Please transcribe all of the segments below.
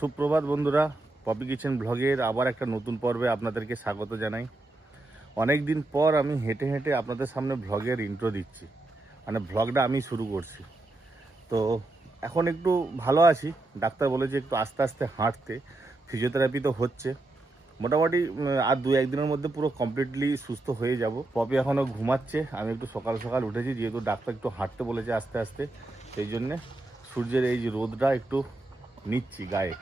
সুপ্রভাত বন্ধুরা, poppy kitchen ব্লগের আবার একটা নতুন পর্বে আপনাদেরকে স্বাগত জানাই। অনেক দিন পর আমি হেঁটে হেঁটে আপনাদের সামনে ব্লগের ইন্ট্রো দিচ্ছি, মানে ব্লগটা আমি শুরু করছি। তো এখন একটু ভালো আছি, ডাক্তার বলেছে একটু আস্তে আস্তে হাঁটতে, ফিজিওথেরাপি তো হচ্ছে। মোটামুটি আর 2-1 দিনের মধ্যে পুরো কমপ্লিটলি সুস্থ হয়ে যাব। পপি এখনও ঘুমাচ্ছে, আমি একটু সকাল সকাল উঠেছি, যেহেতু ডাক্তার একটু হাঁটতে বলেছে আস্তে আস্তে, সেই জন্যে সূর্যের এই যে রোদটা একটু নিচ্ছি গায়ে।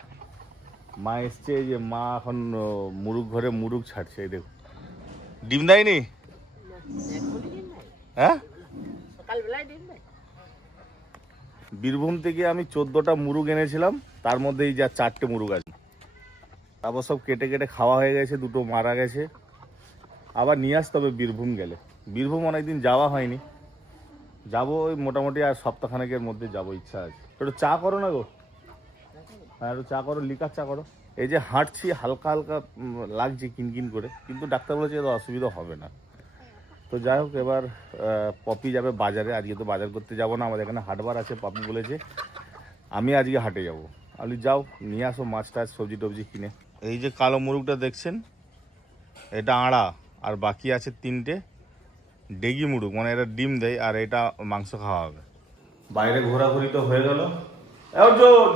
মা এসছে, এই যে মা এখন মুরুগ ঘরে মুরুগ ছাড়ছে। এই দেখো, ডিম দেয়নি? হ্যাঁ, বীরভূম থেকে আমি 14টা মুরুগ এনেছিলাম, তার মধ্যে এই যা 4টে মুরুগ আছে। তারপর সব কেটে কেটে খাওয়া হয়ে গেছে, 2টো মারা গেছে। আবার নিয়ে আসতে হবে বীরভূম গেলে। বীরভূম অনেকদিন যাওয়া হয়নি, যাবো ওই মোটামুটি আর সপ্তাহখানেকের মধ্যে যাবো, ইচ্ছা আছে। একটু চা করো না গো। হ্যাঁ, একটু চা করো, লিকার চা করো। এই যে হাঁটছি, হালকা হালকা লাগছে কিনকিন করে, কিন্তু ডাক্তার বলেছে এত অসুবিধা হবে না। তো যাই হোক, এবার পপি যাবে বাজারে। আজকে তো বাজার করতে যাব না, আমাদের এখানে হাটবার আছে। পপি বলেছে আমি আজকে হাটে যাব। আমি যাও নিয়ে আসো মাছ টাছ সবজি টবজি কিনে। এই যে কালো মুরগটা দেখছেন, এটা আড়া, আর বাকি আছে 3টে ডেগি মুরগ, মানে এটা ডিম দেয় আর এটা মাংস খাওয়া হবে। বাইরে ঘোরাঘুরি তো হয়ে গেল। অর্জুন,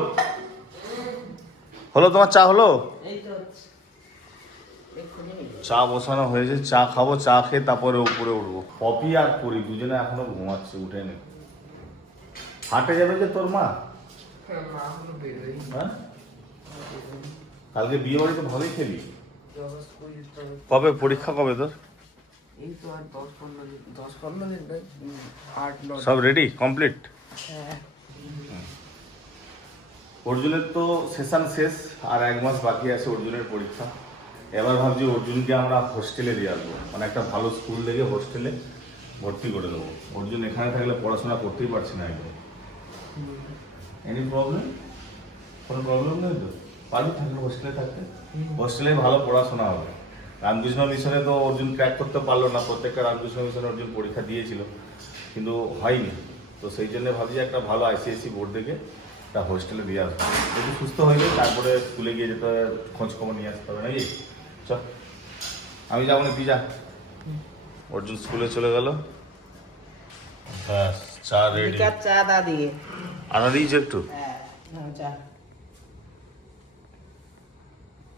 হলো তোমার চা? হলো, চা বসানো হয়েছে, চা খাবো, চা খেয়ে তারপরে উপরে উঠবো। পপি আর পুরি দুজনে এখনো ঘুমাচ্ছে, উঠেনি। হাটে যাবে যে তোর মা? হ্যাঁ, কালকে বিয়ে বাড়ি তো ভালোই খেলি। কবে পরীক্ষা, কবে তোর? সব রেডি কমপ্লিট? অর্জুনের তো সেশন শেষ, আর 1 মাস বাকি আছে অর্জুনের পরীক্ষা। এবার ভাবছি অর্জুনকে আমরা হোস্টেলে দিয়ে আসবো, মানে একটা ভালো স্কুল দেখে হোস্টেলে ভর্তি করে দেবো। অর্জুন এখানে থাকলে পড়াশোনা করতেই পারছি না একদম। Any problem? কোনো প্রবলেম নেই তো? পারবি থাকলে হোস্টেলে থাকতে? হোস্টেলে ভালো পড়াশোনা হবে। রামকৃষ্ণ মিশনে তো অর্জুন ক্র্যাক করতে পারলো না, প্রত্যেকটা রামকৃষ্ণ মিশনে অর্জুন পরীক্ষা দিয়েছিল কিন্তু হয়নি। তো সেই জন্য ভাবছি একটা ভালো ICSE বোর্ড দেখে তা হোস্টেলে দিয়ে আসবো। যদি সুস্থ হয়ে যায় তারপরে স্কুলে গিয়ে যেতে খোঁজ খবর নিয়ে আসতে হবে নাকি? চল, আমি যাবো না, তুই যা। অর্জুন স্কুলে চলে গেল। ব্যাস, চা রেডি। চা দা দিয়ে আনা দিয়েছে একটু। চা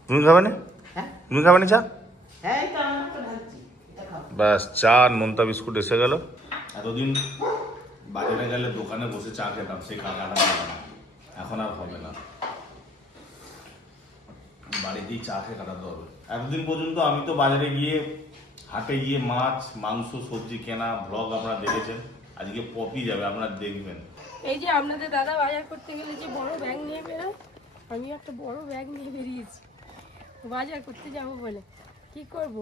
তুমি খাবে না? হ্যাঁ, তুমি খাবে না চা? হ্যাঁ, এটা আমরা তো ঢালছি। ব্যাস, চা আর নোনতা বিস্কুট এসে গেল। এতদিন বাজারে গেলে দোকানে বসে চা খেতাম, সেই কাকাটা এখন আর হবে না, বাড়িতেই চা খেয়ে কাটাতে হবে। এতদিন পর্যন্ত আমি তো বাজারে গিয়ে, হাটে গিয়ে মাছ মাংস সবজি কেনা ব্লগ আপনারা দেখেছেন। আজকে পপি যাবে, আপনারা দেখবেন। এই যে আপনাদের দাদা বাজার করতে গেলে যে বড় ব্যাগ নিয়ে বেরোয়, আমি একটা বড় ব্যাগ নিয়ে বেরিয়েছি বাজার করতে যাব বলে। কি করব,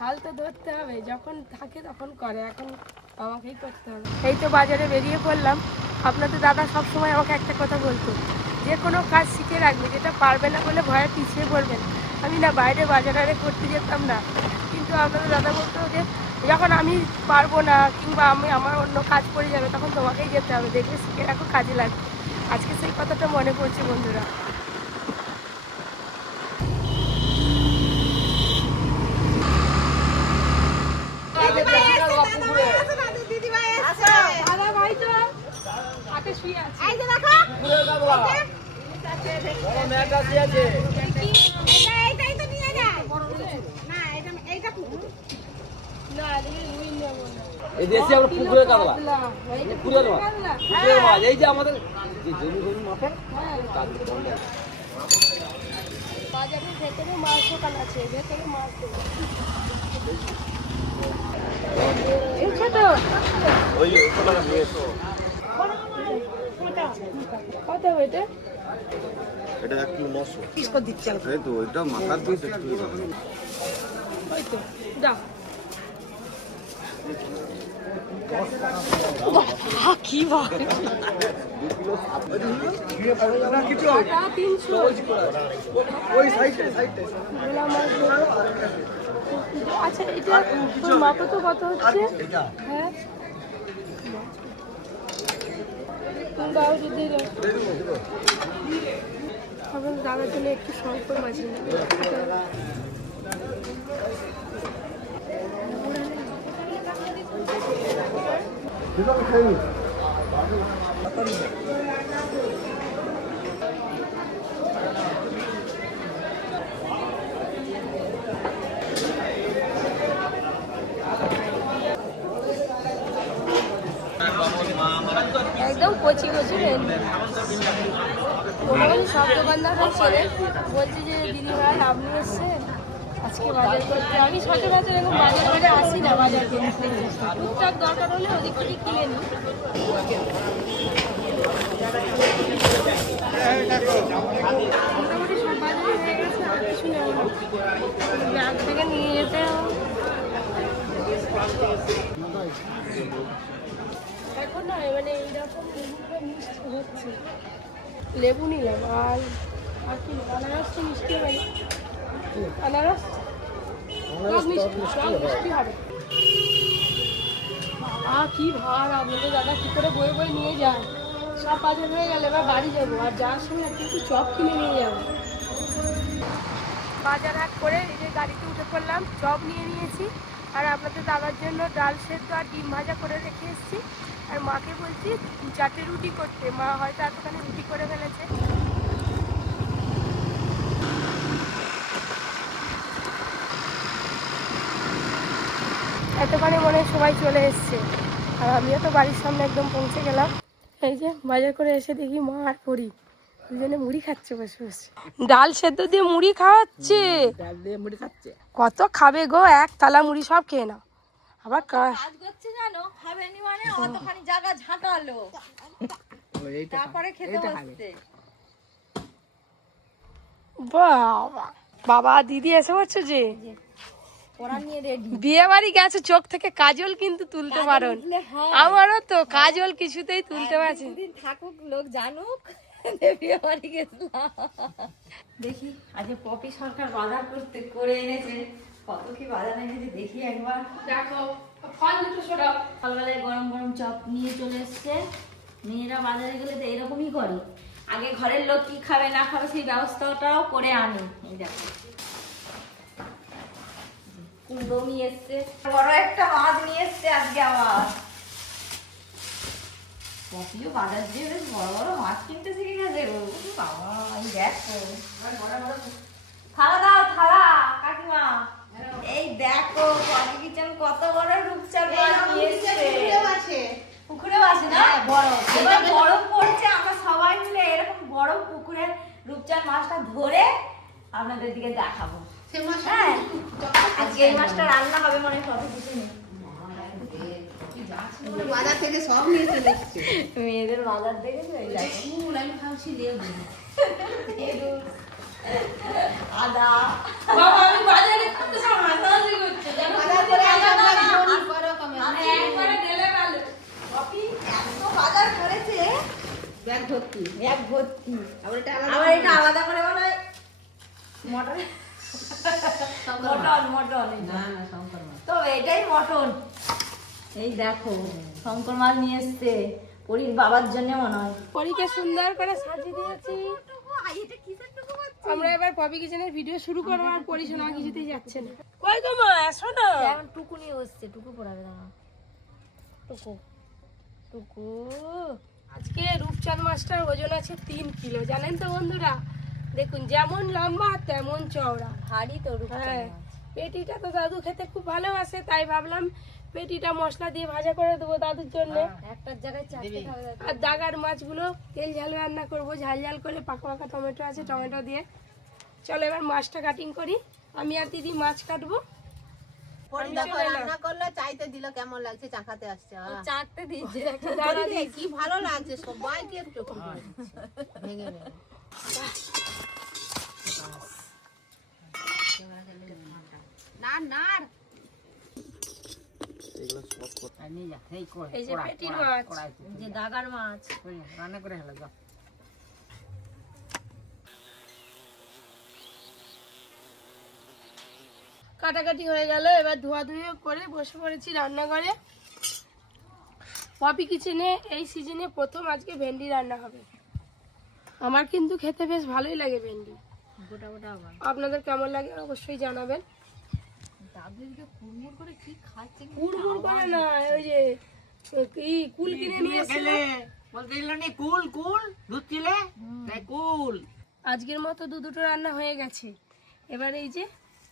হাল তো ধরতে হবে, যখন থাকে তখন করে, এখন আমাকেই করতে হবে। এই তো বাজারে বেরিয়ে পড়লাম। আপনাদের দাদা সব সময় আমাকে একটা কথা বলতো, যে কোনো কাজ শিখে রাখবে, যেটা পারবে না বলে ভয়ে পিছিয়ে পড়বেন। আমি না বাইরে বাজারে করতে যেতাম না, কিন্তু আপনাদের দাদা বলতো যে যখন আমি পারবো না কিংবা আমার অন্য কাজ পড়ে যাবে, তখন তোমাকেই যেতে হবে, দেখবে শিখে রাখো, কাজে লাগবে। আজকে সেই কথাটা মনে পড়ছে বন্ধুরা। দাদা ভাই তো আগে শুয়ে আছে। এই দেশে আমরা পুকুরে কাতলা, পুকুরের মাছ, পুকুরের মাছ। এই যে আমাদের জমি জমি মাঠে বাজারের ভেতরে মাছ দোকান আছে, ভেতরে মাছ দোকান। কত হবে এটা? এটা 1 কিলো 900 কিসকো দিচ্ছে এই তো, এটা মাথার পিস একটু ওই তো দাও। কি ভাই, 300 ওই সাইডে সাইডে। আচ্ছা, এটা মাপো তো কত হচ্ছে? হ্যাঁ, তুমি দাও যদি তখন দাদার জন্য একটু শঙ্কর মাছ নিলাম। একদম কচি কচি ভেন্ডি। মোটামুটি সব দোকানদাররা ছেড়ে বলছে যে দিদি ভাই আপনি এসছেন আজকে বাজার করতে। আমি সচরাচর এরকম বাজার করে আসি না, বাজার কিনতে টুকটাক দরকার হলে ওদিক ওদিক কিনে নিই। মোটামুটি সব বাজারে হয়ে গেছে, আর কিছু নেব না, ব্যাগ থেকে নিয়ে যেতে হবে। এখন না মানে এইরকম লেবুগুলো মিষ্টি হচ্ছে, লেবু নিলাম আর আর কি আনারস তো মিষ্টি হয়, আনারস সব মিষ্টি হবে। কি ভার আপনাদের দাদা কি করে বয়ে বয়ে নিয়ে যায়। সব বাজার হয়ে গেলে এবার বাড়ি যাবো, আর যাওয়ার সময় কিন্তু চপ কিনে নিয়ে যাবো। বাজার হাট করে এই যে গাড়িতে উঠে পড়লাম, চপ নিয়ে নিয়েছি আর আপনাদের দাদার জন্য ডাল সেদ্ধ আর ডিম ভাজা করে রেখে এসেছি। আর মাকে বলছি 4টে রুটি করতে, মা হয়তো এতখানি রুটি করে ফেলেছে। এতক্ষণে মনে হয় সবাই চলে এসছে আর আমিও তো বাড়ির সামনে একদম পৌঁছে গেলাম। এই যে বাজার করে এসে দেখি মা আর পড়ি দুজনে মুড়ি খাচ্ছে বসে বসে, ডাল সেদ্ধ দিয়ে মুড়ি খাওয়াচ্ছে। ডাল দিয়ে মুড়ি খাচ্ছে। কত খাবে গো, এক থালা মুড়ি সব খেয়ে নাও। আবার কাজ করছে জানো, খাবেনি মানে অতখানি জায়গা ঝাঁটালো, তারপরে খেতে বসছে। বাবা বাবা দিদি এসে পড়ছো যে ওরা নিয়ে রেডি। বিয়ে বাড়ি গেছে, চোখ থেকে কাজল কিন্তু তুলতে পারো। আমারও তো কাজল কিছুতেই তুলতে পারছি। দুদিন থাকুক, লোক জানুক বিয়ে বাড়ি গেছিলাম। দেখি আজ পপি সরকার বাজার করতে করে এনেছে, কত কি বাজার এনেছে দেখি একবার। দেখো ফল দুটো সরাও। সকালবেলায় গরম গরম চপ নিয়ে চলে এসছে। মেয়েরা বাজারে গেলে তো এরকমই করে, আগে ঘরের লোক কি খাবে না খাবে সেই ব্যবস্থাটাও করে আনে। এই দেখো কুলদমি এসছে, বড় একটা মাছ নিয়ে এসছে আজকে আবার। পপিও বাজার দিয়ে বেশ বড় বড় মাছ কিনতে শিখে গেছে গো। বাবা এই দেখো, থালা দাও থালা কাকিমা। এই দেখো পপি কিচেন কত বড় রূপচাঁদ মাছ নিয়ে এসছে। পুকুরেও আছে না? বড়। এবার গরম পড়ছে, আমরা সবাই মিলে এরকম বড় পুকুরে রূপচাঁদ মাছটা ধরে আপনাদের দিকে দেখাবো। হ্যাঁ আজকে এই মাছটা রান্না হবে মনে হয় পপি কিচেনে। বাজার থেকে সব নিয়ে চলে এসছে। মেয়েদের বাজার দেখেছো? এই দেখো আমি খাচ্ছি লেবু, আদা। বাবা আমি বাজারে করতে সব হাসাহাসি করছে, জানো? বাজার করে আসা আমরা ফোন করো কমে। আমি একবারে ঢেলে ফেলে। পপি এত বাজার করেছে, ব্যাগ ভর্তি। ব্যাগ ভর্তি। আবার এটা আবার এটা আলাদা করে মনে হয় মটন মটন মটন না না শঙ্কর মাছ। তো এটাই মটন। এই দেখো শঙ্কর মাছ নিয়ে এসছে পরীর বাবার জন্য মনে হয়। পরীকে সুন্দর করে সাজিয়ে দিয়েছি। আমরা এবার পপি কিচেনের ভিডিও শুরু করবো আর পরি শোনা কিছুতেই যাচ্ছে না। কই গো মা এসো না। এখন টুকু নিয়ে বসছে, টুকু পড়াবে না। টুকু টুকু আজকে রূপচাঁদ মাছটার ওজন আছে 3 কিলো, জানেন তো বন্ধুরা। দেখুন যেমন লম্বা তেমন চওড়া। ভারী তো হ্যাঁ পেটিটা তো দাদু খেতে খুব ভালোবাসে, তাই ভাবলাম পেটিটা মশলা দিয়ে ভাজা করে দেবো দাদুর জন্য। একটার জায়গায় চারটে খাবে। আর দাগার মাছগুলো তেল ঝাল রান্না করবো, ঝাল ঝাল করে পাকা পাকা টমেটো আছে, টমেটো দিয়ে। চলো এবার মাছটা কাটিং করি। আমি আর দিদি মাছ কাটবো। পরে দেখো রান্না করলো, চাইতে দিল কেমন লাগছে, চাকাতে আসছে। চারটে দিয়েছে। দাদা পরে কি ভালো লাগছে, সবাইকে একটু একটু করে দিচ্ছে। ভেঙে ভেঙে। না না এই যে পেটির মাছ, যে দাগার মাছ রান্না করে হলো। কাটাকাটি হয়ে গেল, এবার ধোয়াধুয়ি করে বসে পড়েছি রান্নাঘরে। পপি কিচেনে এই সিজনে প্রথম আজকে ভেন্ডি রান্না হবে। আমার কিন্তু খেতে বেশ ভালোই লাগে ভেন্ডি। আপনাদের কেমন লাগে অবশ্যই জানাবেন। কুড়মুড় করে না, ওই যে কুল কিনে নিয়ে এসেছিল। আজকের মতো দুটো রান্না হয়ে গেছে। এবার এই যে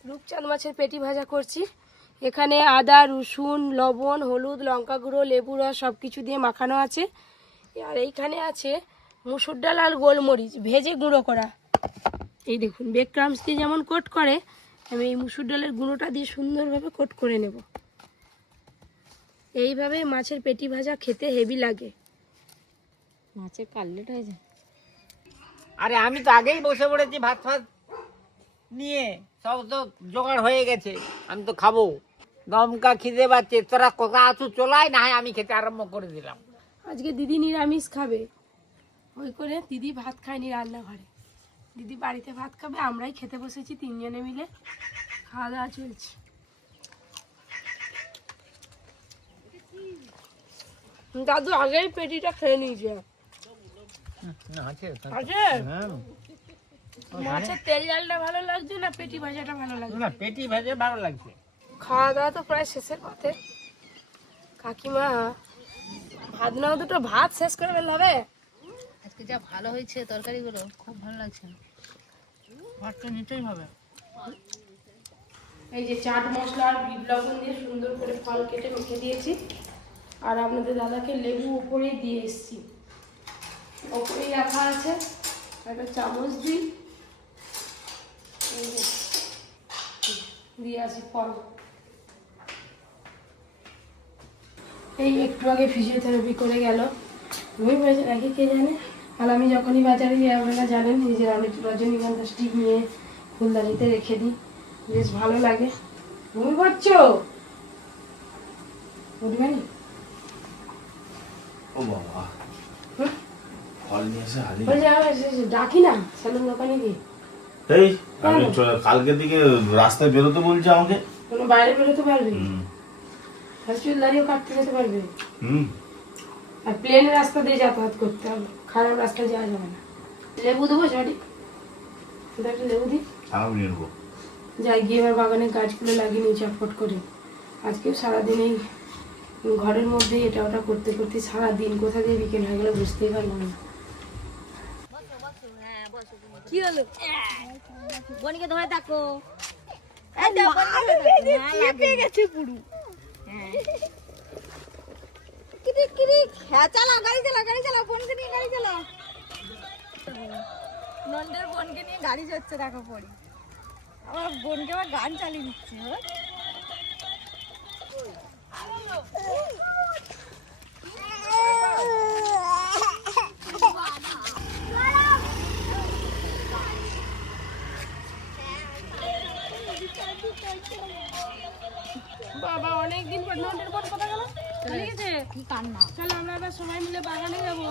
রূপচাঁদ মাছের পেটি ভাজা করছি। এখানে আদা, রসুন, লবণ, হলুদ, লঙ্কা গুঁড়ো, লেবু রস সব কিছু দিয়ে মাখানো আছে। আর এইখানে আছে মুসুর ডাল আর গোলমরিচ ভেজে গুঁড়ো করা। এই দেখুন, বেক ক্রামস দিয়ে যেমন কোট করে, আমি এই মুসুর ডালের গুঁড়োটা দিয়ে সুন্দরভাবে কোট করে নেব। এইভাবে মাছের পেটি ভাজা খেতে হেভি লাগে। মাছের কাটলেট হয়েছে। আরে আমি তো আগেই বসে পড়েছি ভাত ফাত নিয়ে, সব তো জোগাড় হয়ে গেছে, আমি তো খাবো। দমকা খিদে পাচ্ছে, তোরা কোথা আছু চলাই, না হয় আমি খেতে আরম্ভ করে দিলাম। আজকে দিদি নিরামিষ খাবে, ওই করে দিদি ভাত খায়নি রান্নাঘরে। দিদি বাড়িতে ভাত খাবে, আমরাই খেতে বসেছি, তিনজনে মিলে খাওয়া দাওয়া চলছে। দাদু আগেই পেটিটা খেয়ে নিয়েছে। আছে মাছের তেল জালটা ভালো লাগছে না পেটি ভাজাটা ভালো লাগছে? না, পেটি ভেজে ভালো লাগছে। খাওয়া দাওয়া তো প্রায় শেষের পথে। কাকিমা ভাত নাও, দুটো ভাত শেষ করে ফেললে হবে। আজকে যা ভালো হয়েছে তরকারিগুলো, খুব ভালো লাগছে। ভাতটা নিতেই হবে। এই যে চাট মশলা আর বিট লবণ দিয়ে সুন্দর করে ফল কেটে মেখে দিয়েছি। আর আপনাদের দাদাকে লেবু উপরেই দিয়ে এসেছি, ওপরেই রাখা আছে। একটা চামচ দিই, এই যে দিয়ে আসি ফল। এই একটু আগে ফিজিওথেরাপি করে গেল, আমি বলেছি নাকি কে জানে। আর আমি যখনই বাজারে যাই, আপনারা জানেন নিজের আমি রজনীগন্ধা স্টিক নিয়ে ফুলদানিতে রেখে দিই, বেশ ভালো লাগে। তুমি পাচ্ছো উঠবে না? ও বাবা, ফল নিয়ে এসে হারিয়ে ডাকি না সেলুন দোকানে গিয়ে। এই আমি কালকে দিকে রাস্তায় বেরোতে বলছে আমাকে। কোনো বাইরে বেরোতে পারবে, চুল দাঁড়িয়েও কাটতে যেতে পারবে। আর প্লেন রাস্তা দিয়ে যাতায়াত করতে হবে, খারাপ রাস্তা যাওয়া যাবে না। লেবু দেবো সঠিক, একটা লেবু দিই, আমি নিয়ে নেবো। যাই গিয়ে এবার বাগানের গাছগুলো লাগিয়ে নিই চটফট করে। আজকেও সারাদিন এই ঘরের মধ্যেই এটা ওটা করতে করতে সারাদিন কোথা দিয়ে বিকেল হয়ে গেলে বুঝতেই পারলাম না। কি হলো? বনিকে ধরে থাকো। নন্দের বোনকে নিয়ে গাড়ি যাচ্ছে, দেখো পরি আমার বোনকে আবার গান চালিয়ে দিচ্ছে। বাবা অনেকদিন পর নন্দের বোন কোথায় গেল? চলে গেছে? কি কান্না! চলো আমরা এবার সবাই মিলে বাগানে যাবো।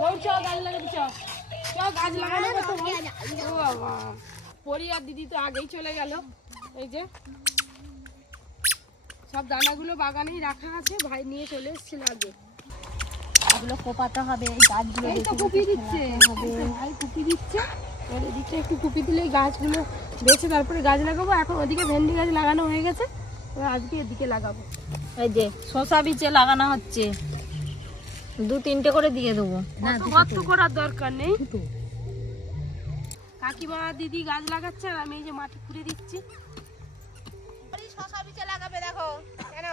বউ চ গাছ লাগাবি, চ গাছ লাগানো কত। ও বাবা, পরি আর দিদি তো আগেই চলে গেল। এই যে সব দানাগুলো বাগানেই রাখা আছে, ভাই নিয়ে চলে এসেছিল আগে। এগুলো কোপাতে হবে, এই গাছগুলো এই তো কুপি দিচ্ছে, ভাই কুপি দিচ্ছে। আর এদিকে একটু কুপি দিলে গাছগুলো বেছে তারপরে গাছ লাগাবো। এখন ওদিকে ভেন্ডি গাছ লাগানো হয়ে গেছে, এবার আজকে এদিকে লাগাবো। এই যে শসা বীজে লাগানো হচ্ছে, 2-3টে করে দিয়ে দেবো। অত করার দরকার নেই। কাকিমা দিদি গাছ লাগাচ্ছে আর আমি এই যে মাটি খুঁড়ে দিচ্ছি। শশা বিচে লাগাবে, দেখো কেন?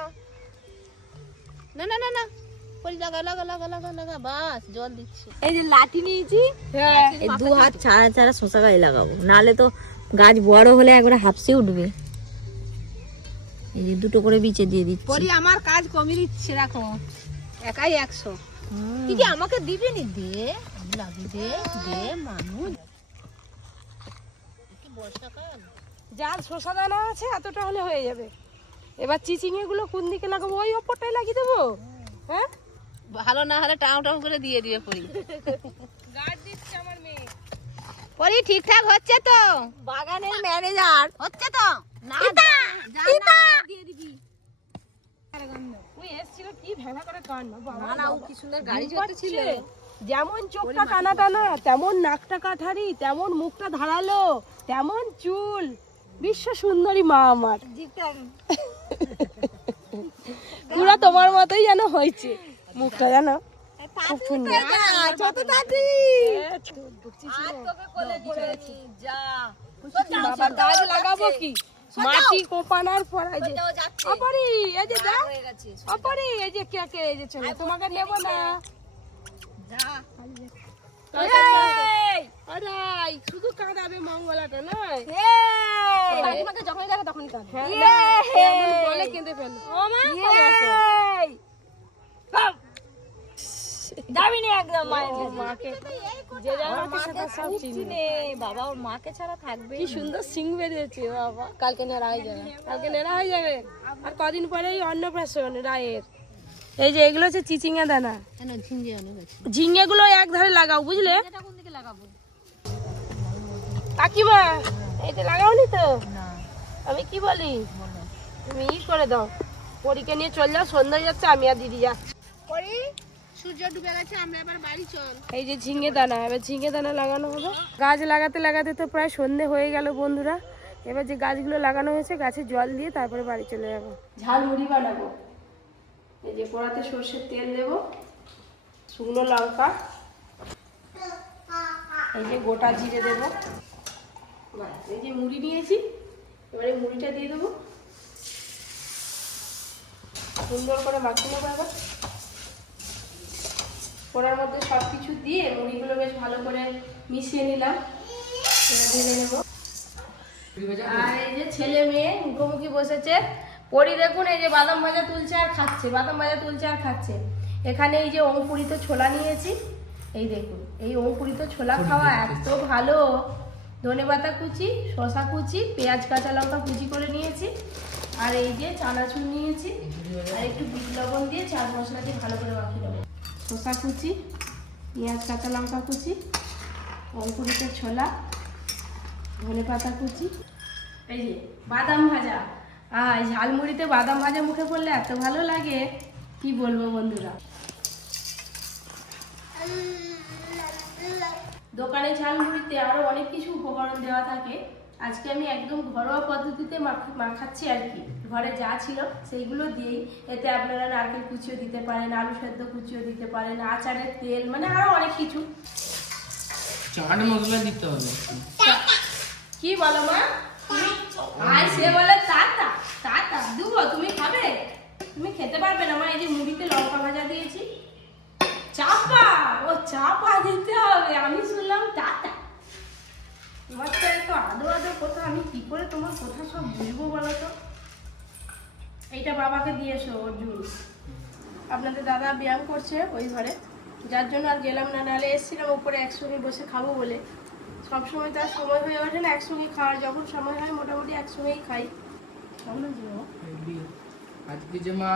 না না না না, পরি লাগা লাগা লাগা লাগা লাগা, বাস জল দিচ্ছি। এই যে লাঠি নিয়েছি, এই 2 হাত ছাড়া ছাড়া শসা গাছ লাগাবো, নাহলে তো গাছ বড় হলে একবারে হাফসে উঠবে। এই যে 2টো করে বিচে দিয়ে দিচ্ছি। পরি আমার কাজ কমিয়ে দিচ্ছে, দেখো একাই 100। দিদি আমাকে দিবি নি? দে, আমি লাগিয়ে দে, দে মানুষ। কি বর্ষাকাল, যার শসা দানা আছে এতটা হলে হয়ে যাবে। এবার চিচিঙে গুলো কোন দিকে লাগাবো? ওই ওপরটাই লাগিয়ে দেবো। হ্যাঁ, ভালো না হলে টাও টাও করে দিয়ে দিবে পরি। গাছ দিচ্ছে আমার মেয়ে। পরি ঠিকঠাক হচ্ছে তো? বাগানের ম্যানেজার হচ্ছে তো? না দিয়ে দিবি। ওই এসছিল কি ভেঙা করে কান না বাবা। না না, ও কি সুন্দর গাড়ি চড়তে ছিল। যেমন চোখটা টানা টানা, তেমন নাকটা কাঠারি, তেমন মুখটা ধারালো, তেমন চুল, বিশ্ব সুন্দরী মা আমার। পুরা তোমার মতোই যেন হয়েছে মুখটা, জানো খুব সুন্দর। বাবা গাছ লাগাবো কি, মাটি কোপানোর পর এই যে অপরি, এই যে দেখ অপরি, এই যে কে কে এই যে চলে, তোমাকে নেব না। আরে শুধু কাঁদাবে মঙ্গলাটা নয়, কাকিমাকে যখনই দেখে তখনই কাঁদে, এমন বলে কেঁদে ফেলো। ও মা যাবি না একদম মায়ের মাকে যে জায়গাতে সেটা সব চিনে। বাবা ওর মাকে ছাড়া থাকবে। কি সুন্দর সিং বেরিয়েছে বাবা, কালকে নেড়া হয়ে যাবে, কালকে নেড়া হয়ে যাবে। আর কদিন পরেই অন্নপ্রাশন রায়ের। এই যে এগুলো হচ্ছে চিচিঙ্গা দানা, ঝিঙ্গে গুলো এক ধারে লাগাও, বুঝলে কাকিমা? এটা লাগাওনি তো? আমি কি বলি, তুমি ই করে দাও, পরীকে নিয়ে চল যাও, সন্ধ্যা যাচ্ছে, আমি আর দিদি যাচ্ছি। সূর্য ডুবে গেছে, আমরা এবার বাড়ি চল। এই যে ঝিঙে দানা, এবার ঝিঙে দানা লাগানো হবে। গাছ লাগাতে লাগাতে তো প্রায় সন্ধে হয়ে গেল বন্ধুরা। এবার যে গাছগুলো লাগানো হয়েছে গাছে জল দিয়ে তারপরে বাড়ি চলে যাবো। ঝাল মুড়ি বানাবো। এই যে কড়াতে সর্ষের তেল দেব, শুকনো লঙ্কা, এই যে গোটা জিরে দেবো, এই যে মুড়ি নিয়েছি, এবারে মুড়িটা দিয়ে দেবো, সুন্দর করে মাখিয়ে নেবো। এবার কড়ার মধ্যে সব কিছু দিয়ে মুড়িগুলো বেশ ভালো করে মিশিয়ে নিলাম, এটা ঢেলে নেবো। আর এই যে ছেলে মেয়ে মুখোমুখি বসেছে, পরি দেখুন এই যে বাদাম ভাজা তুলছে আর খাচ্ছে, বাদাম ভাজা তুলছে আর খাচ্ছে। এখানে এই যে অঙ্কুরিত ছোলা নিয়েছি, এই দেখুন এই অঙ্কুরিত ছোলা খাওয়া এত ভালো। ধনেপাতা কুচি, শসা কুচি, পেঁয়াজ কাঁচা লঙ্কা কুচি করে নিয়েছি, আর এই যে চানাচুর নিয়েছি, আর একটু বিট লবণ দিয়ে চাট মশলা দিয়ে ভালো করে মাখিয়ে নেবো। শসা কুচি, পেঁয়াজ কাঁচা লঙ্কা কুচি, অঙ্কুরিত ছোলা, ধনেপাতা কুচি, এই যে বাদাম ভাজা। আর ঝালমুড়িতে বাদাম ভাজা মুখে পড়লে এত ভালো লাগে, কি বলবো বন্ধুরা। দোকানে ঝালমুড়িতে আরো অনেক কিছু উপকরণ দেওয়া থাকে, আজকে আমি একদম ঘরোয়া পদ্ধতিতে মাখাচ্ছি আর কি। ঘরে যা ছিল সেইগুলো দিয়েই, এতে আপনারা নারকেল কুচিও দিতে পারেন, আলু সেদ্ধ কুচিও দিতে পারেন, আচারের তেল, মানে আরো অনেক কিছু। চাট মশলা দিতে হবে। কি বলো মা? আর সে বলে টাটা টাটা দেবো, তুমি খাবে? তুমি খেতে পারবে না মা? এই যে মুড়িতে লঙ্কা ভাজা দিয়েছি, চাপা, ও চাপা দিতে হবে। আমি শুনলাম টাটা। তোমার তো একটু আদো আদো কথা, আমি কি করে তোমার কথা সব বুঝবো বলো তো? এইটা বাবাকে দিয়েছো অর্জুন। আপনাদের দাদা ব্যায়াম করছে ওই ঘরে, যার জন্য আর গেলাম না, নাহলে এসেছিলাম উপরে একসঙ্গে বসে খাবো বলে। সবসময় তার সময় হয়ে ওঠে না একসঙ্গে খাওয়ার, যখন সময় হয় মোটামুটি একসঙ্গেই খাই। আজকে যে মা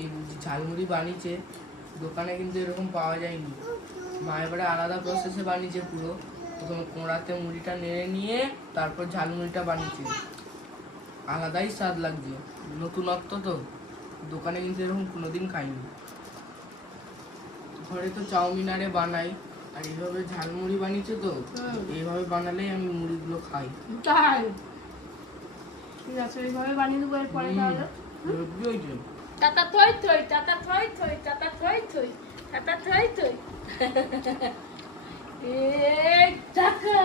এই ঝালমুড়ি বানিয়েছে, দোকানে কিন্তু এরকম পাওয়া যায়নি। মা এবারে আলাদা প্রসেসে বানিয়েছে পুরো। প্রথমে কোঁড়াতে মুড়িটা নেড়ে নিয়ে তারপর ঝালমুড়িটা বানিয়েছে, আলাদাই স্বাদ লাগছে, নতুনত্ব তো। দোকানে কিন্তু এরকম কোনোদিন খাইনি। ঘরে তো চাউমিন আরে বানাই, আর এইভাবে ঝালমুড়ি বানিয়েছে তো, এইভাবে বানালেই আমি মুড়িগুলো খাই। তাই ঠিক আছে, এইভাবে বানিয়ে দেবো এরপরে। তাহলে টাটা থই থই, টাটা থই থই, টাটা থই থই, টাটা থই থই। এই টাকা